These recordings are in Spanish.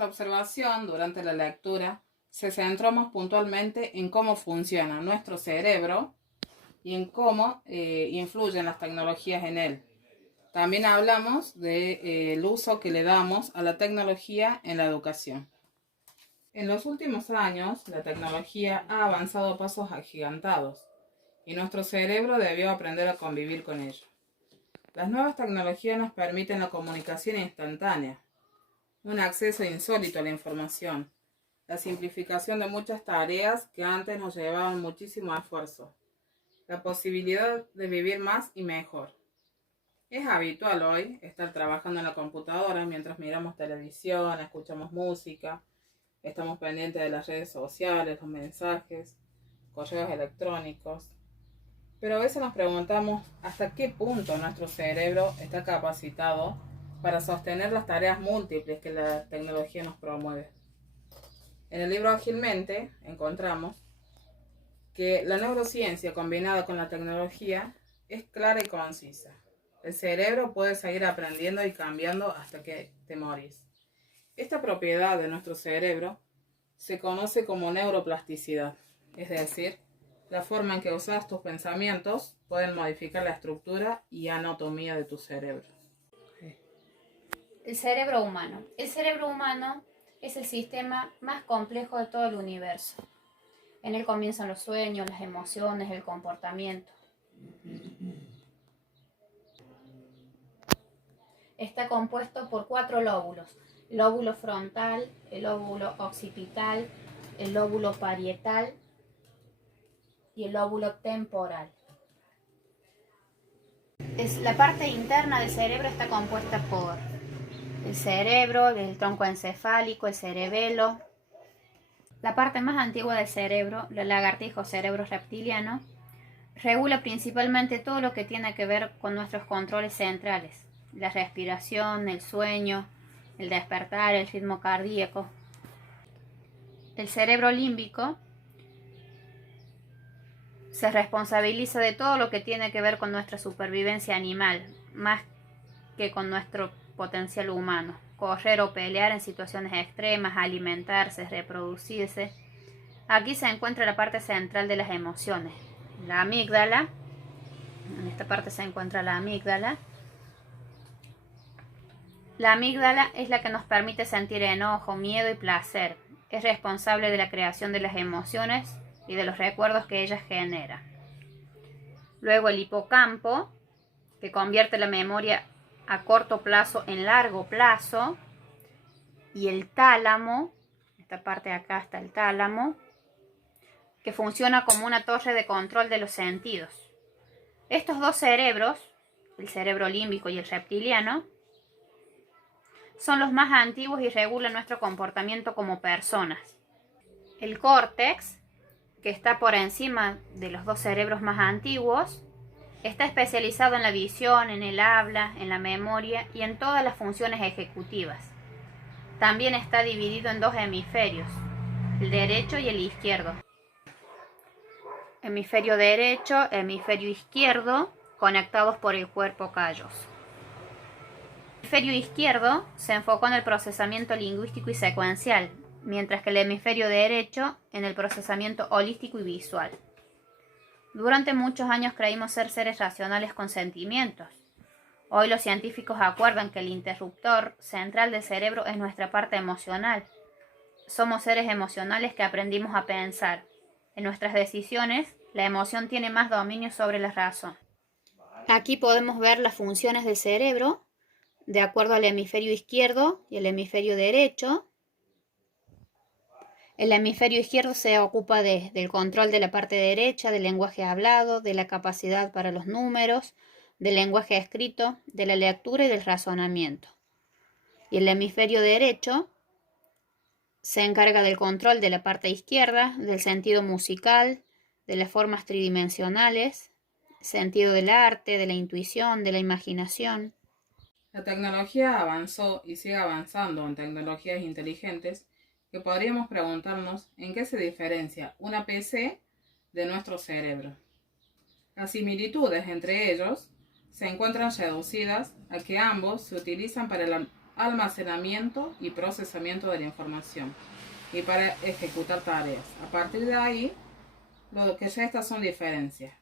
Nuestra observación durante la lectura se centró más puntualmente en cómo funciona nuestro cerebro y en cómo influyen las tecnologías en él. También hablamos del uso que le damos a la tecnología en la educación. En los últimos años, la tecnología ha avanzado a pasos agigantados y nuestro cerebro debió aprender a convivir con ello. Las nuevas tecnologías nos permiten la comunicación instantánea, un acceso insólito a la información, la simplificación de muchas tareas que antes nos llevaban muchísimo esfuerzo, la posibilidad de vivir más y mejor. Es habitual hoy estar trabajando en la computadora mientras miramos televisión, escuchamos música, estamos pendientes de las redes sociales, los mensajes, correos electrónicos. Pero a veces nos preguntamos hasta qué punto nuestro cerebro está capacitado para sostener las tareas múltiples que la tecnología nos promueve. En el libro Ágilmente encontramos que la neurociencia combinada con la tecnología es clara y concisa. El cerebro puede seguir aprendiendo y cambiando hasta que te morís. Esta propiedad de nuestro cerebro se conoce como neuroplasticidad, es decir, la forma en que usas tus pensamientos pueden modificar la estructura y anatomía de tu cerebro. El cerebro humano. El cerebro humano es el sistema más complejo de todo el universo. En él comienzan los sueños, las emociones, el comportamiento. Está compuesto por 4 lóbulos: el lóbulo frontal, el lóbulo occipital, el lóbulo parietal y el lóbulo temporal. La parte interna del cerebro está compuesta por el cerebro, el tronco encefálico, el cerebelo. La parte más antigua del cerebro, la lagartija o cerebro reptiliano, regula principalmente todo lo que tiene que ver con nuestros controles centrales: la respiración, el sueño, el despertar, el ritmo cardíaco. El cerebro límbico se responsabiliza de todo lo que tiene que ver con nuestra supervivencia animal, más que con nuestro potencial humano: correr o pelear en situaciones extremas, alimentarse, reproducirse. Aquí se encuentra la parte central de las emociones, la amígdala. En esta parte se encuentra la amígdala. La amígdala es la que nos permite sentir enojo, miedo y placer. Es responsable de la creación de las emociones y de los recuerdos que ellas generan. Luego el hipocampo, que convierte la memoria a corto plazo en largo plazo. Y el tálamo, esta parte de acá está el tálamo, que funciona como una torre de control de los sentidos. Estos dos cerebros, el cerebro límbico y el reptiliano, son los más antiguos y regulan nuestro comportamiento como personas. El córtex, que está por encima de los dos cerebros más antiguos, está especializado en la visión, en el habla, en la memoria y en todas las funciones ejecutivas. También está dividido en 2 hemisferios, el derecho y el izquierdo. Hemisferio derecho, hemisferio izquierdo, conectados por el cuerpo calloso. El hemisferio izquierdo se enfocó en el procesamiento lingüístico y secuencial, mientras que el hemisferio derecho en el procesamiento holístico y visual. Durante muchos años creímos ser seres racionales con sentimientos. Hoy los científicos acuerdan que el interruptor central del cerebro es nuestra parte emocional. Somos seres emocionales que aprendimos a pensar. En nuestras decisiones, la emoción tiene más dominio sobre la razón. Aquí podemos ver las funciones del cerebro de acuerdo al hemisferio izquierdo y el hemisferio derecho. El hemisferio izquierdo se ocupa del control de la parte derecha, del lenguaje hablado, de la capacidad para los números, del lenguaje escrito, de la lectura y del razonamiento. Y el hemisferio derecho se encarga del control de la parte izquierda, del sentido musical, de las formas tridimensionales, sentido del arte, de la intuición, de la imaginación. La tecnología avanzó y sigue avanzando en tecnologías inteligentes que podríamos preguntarnos en qué se diferencia una PC de nuestro cerebro. Las similitudes entre ellos se encuentran reducidas a que ambos se utilizan para el almacenamiento y procesamiento de la información y para ejecutar tareas. A partir de ahí, lo que restan son diferencias.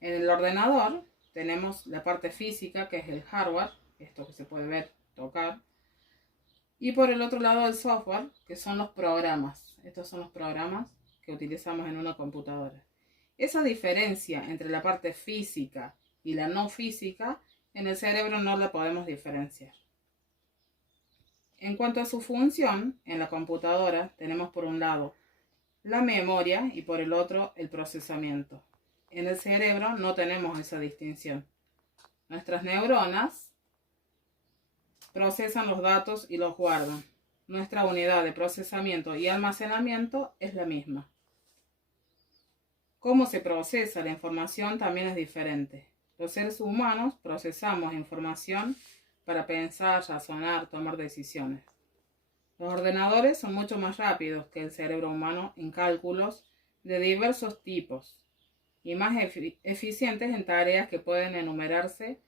En el ordenador tenemos la parte física, que es el hardware, esto que se puede ver, tocar, y por el otro lado el software, que son los programas. Estos son los programas que utilizamos en una computadora. Esa diferencia entre la parte física y la no física, en el cerebro no la podemos diferenciar. En cuanto a su función, en la computadora tenemos por un lado la memoria y por el otro el procesamiento. En el cerebro no tenemos esa distinción. Nuestras neuronas procesan los datos y los guardan. Nuestra unidad de procesamiento y almacenamiento es la misma. Cómo se procesa la información también es diferente. Los seres humanos procesamos información para pensar, razonar, tomar decisiones. Los ordenadores son mucho más rápidos que el cerebro humano en cálculos de diversos tipos y más eficientes en tareas que pueden enumerarse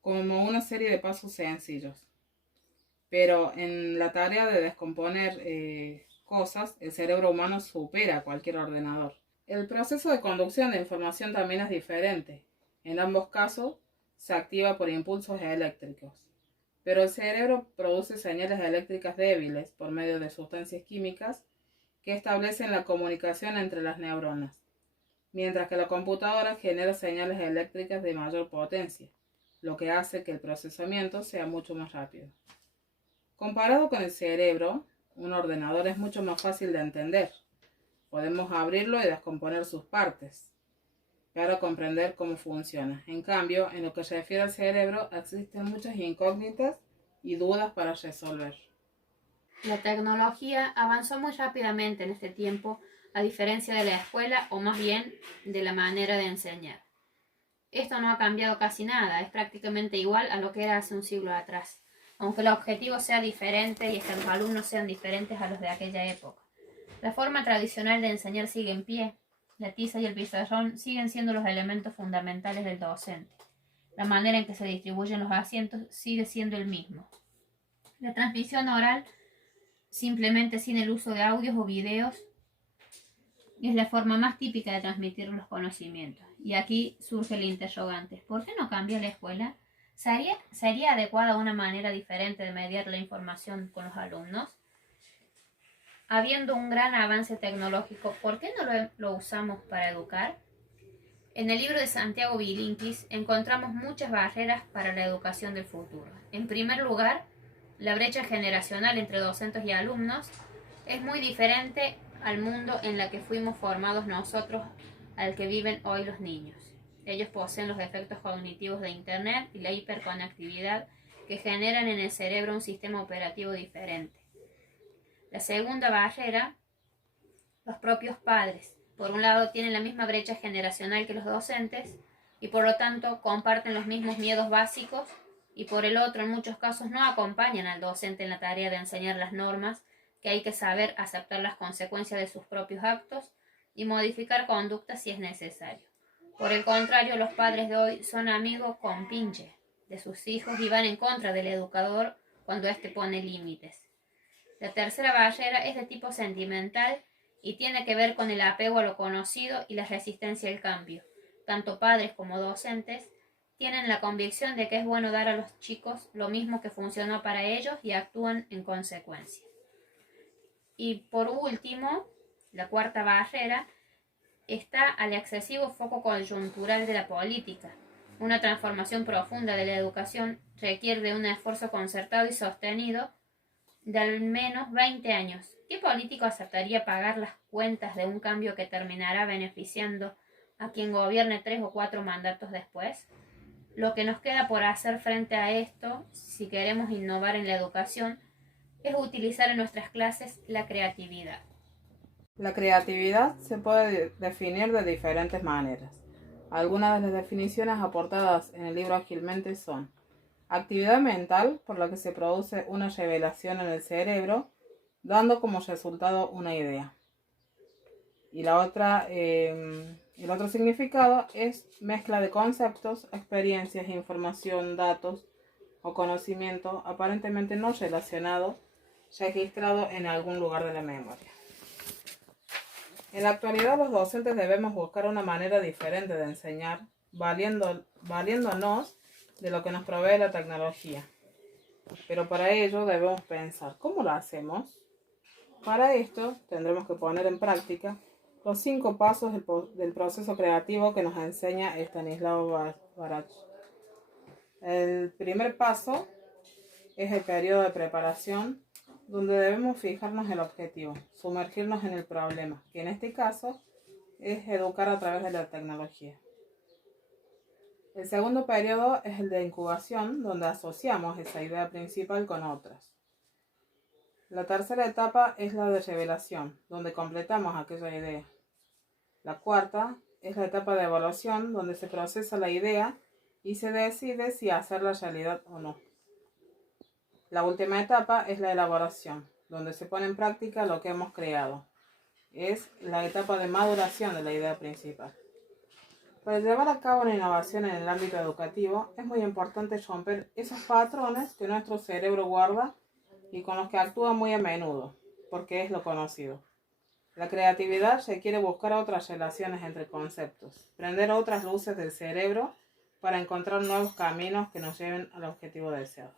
como una serie de pasos sencillos. Pero en la tarea de descomponer cosas, el cerebro humano supera a cualquier ordenador. El proceso de conducción de información también es diferente. En ambos casos se activa por impulsos eléctricos. Pero el cerebro produce señales eléctricas débiles por medio de sustancias químicas que establecen la comunicación entre las neuronas, mientras que la computadora genera señales eléctricas de mayor potencia, lo que hace que el procesamiento sea mucho más rápido. Comparado con el cerebro, un ordenador es mucho más fácil de entender. Podemos abrirlo y descomponer sus partes para comprender cómo funciona. En cambio, en lo que se refiere al cerebro, existen muchas incógnitas y dudas para resolver. La tecnología avanzó muy rápidamente en este tiempo, a diferencia de la escuela, o más bien de la manera de enseñar. Esto no ha cambiado casi nada, es prácticamente igual a lo que era hace un siglo atrás, aunque el objetivo sea diferente y es que los alumnos sean diferentes a los de aquella época. La forma tradicional de enseñar sigue en pie. La tiza y el pizarrón siguen siendo los elementos fundamentales del docente. La manera en que se distribuyen los asientos sigue siendo el mismo. La transmisión oral, simplemente sin el uso de audios o videos, es la forma más típica de transmitir los conocimientos. Y aquí surge el interrogante: ¿por qué no cambia la escuela? ¿Sería adecuada una manera diferente de mediar la información con los alumnos? Habiendo un gran avance tecnológico, ¿por qué no lo usamos para educar? En el libro de Santiago Bilinkis encontramos muchas barreras para la educación del futuro. En primer lugar, la brecha generacional entre docentes y alumnos es muy diferente al mundo en la que fuimos formados nosotros al que viven hoy los niños. Ellos poseen los efectos cognitivos de Internet y la hiperconectividad que generan en el cerebro un sistema operativo diferente. La segunda barrera, los propios padres. Por un lado tienen la misma brecha generacional que los docentes y por lo tanto comparten los mismos miedos básicos, y por el otro en muchos casos no acompañan al docente en la tarea de enseñar las normas, que hay que saber aceptar las consecuencias de sus propios actos y modificar conductas si es necesario. Por el contrario, los padres de hoy son amigos con pinche de sus hijos y van en contra del educador cuando éste pone límites. La tercera barrera es de tipo sentimental y tiene que ver con el apego a lo conocido y la resistencia al cambio. Tanto padres como docentes tienen la convicción de que es bueno dar a los chicos lo mismo que funcionó para ellos y actúan en consecuencia. Y por último, la cuarta barrera está al excesivo foco coyuntural de la política. Una transformación profunda de la educación requiere de un esfuerzo concertado y sostenido de al menos 20 años. ¿Qué político aceptaría pagar las cuentas de un cambio que terminará beneficiando a quien gobierne 3 o 4 mandatos después? Lo que nos queda por hacer frente a esto, si queremos innovar en la educación, es utilizar en nuestras clases la creatividad. La creatividad se puede definir de diferentes maneras. Algunas de las definiciones aportadas en el libro ágilmente son: actividad mental por la que se produce una revelación en el cerebro, dando como resultado una idea. Y el otro significado es mezcla de conceptos, experiencias, información, datos, o conocimiento aparentemente no relacionado registrado en algún lugar de la memoria. En la actualidad los docentes debemos buscar una manera diferente de enseñar, valiéndonos de lo que nos provee la tecnología. Pero para ello debemos pensar, ¿cómo lo hacemos? Para esto tendremos que poner en práctica los 5 pasos del proceso creativo que nos enseña Stanislav Bartsch. El primer paso es el periodo de preparación, donde debemos fijarnos el objetivo, sumergirnos en el problema, que en este caso es educar a través de la tecnología. El segundo periodo es el de incubación, donde asociamos esa idea principal con otras. La tercera etapa es la de revelación, donde completamos aquella idea. La cuarta es la etapa de evaluación, donde se procesa la idea y se decide si hacerla realidad o no. La última etapa es la elaboración, donde se pone en práctica lo que hemos creado. Es la etapa de maduración de la idea principal. Para llevar a cabo una innovación en el ámbito educativo, es muy importante romper esos patrones que nuestro cerebro guarda y con los que actúa muy a menudo, porque es lo conocido. La creatividad requiere buscar otras relaciones entre conceptos, prender otras luces del cerebro para encontrar nuevos caminos que nos lleven al objetivo deseado.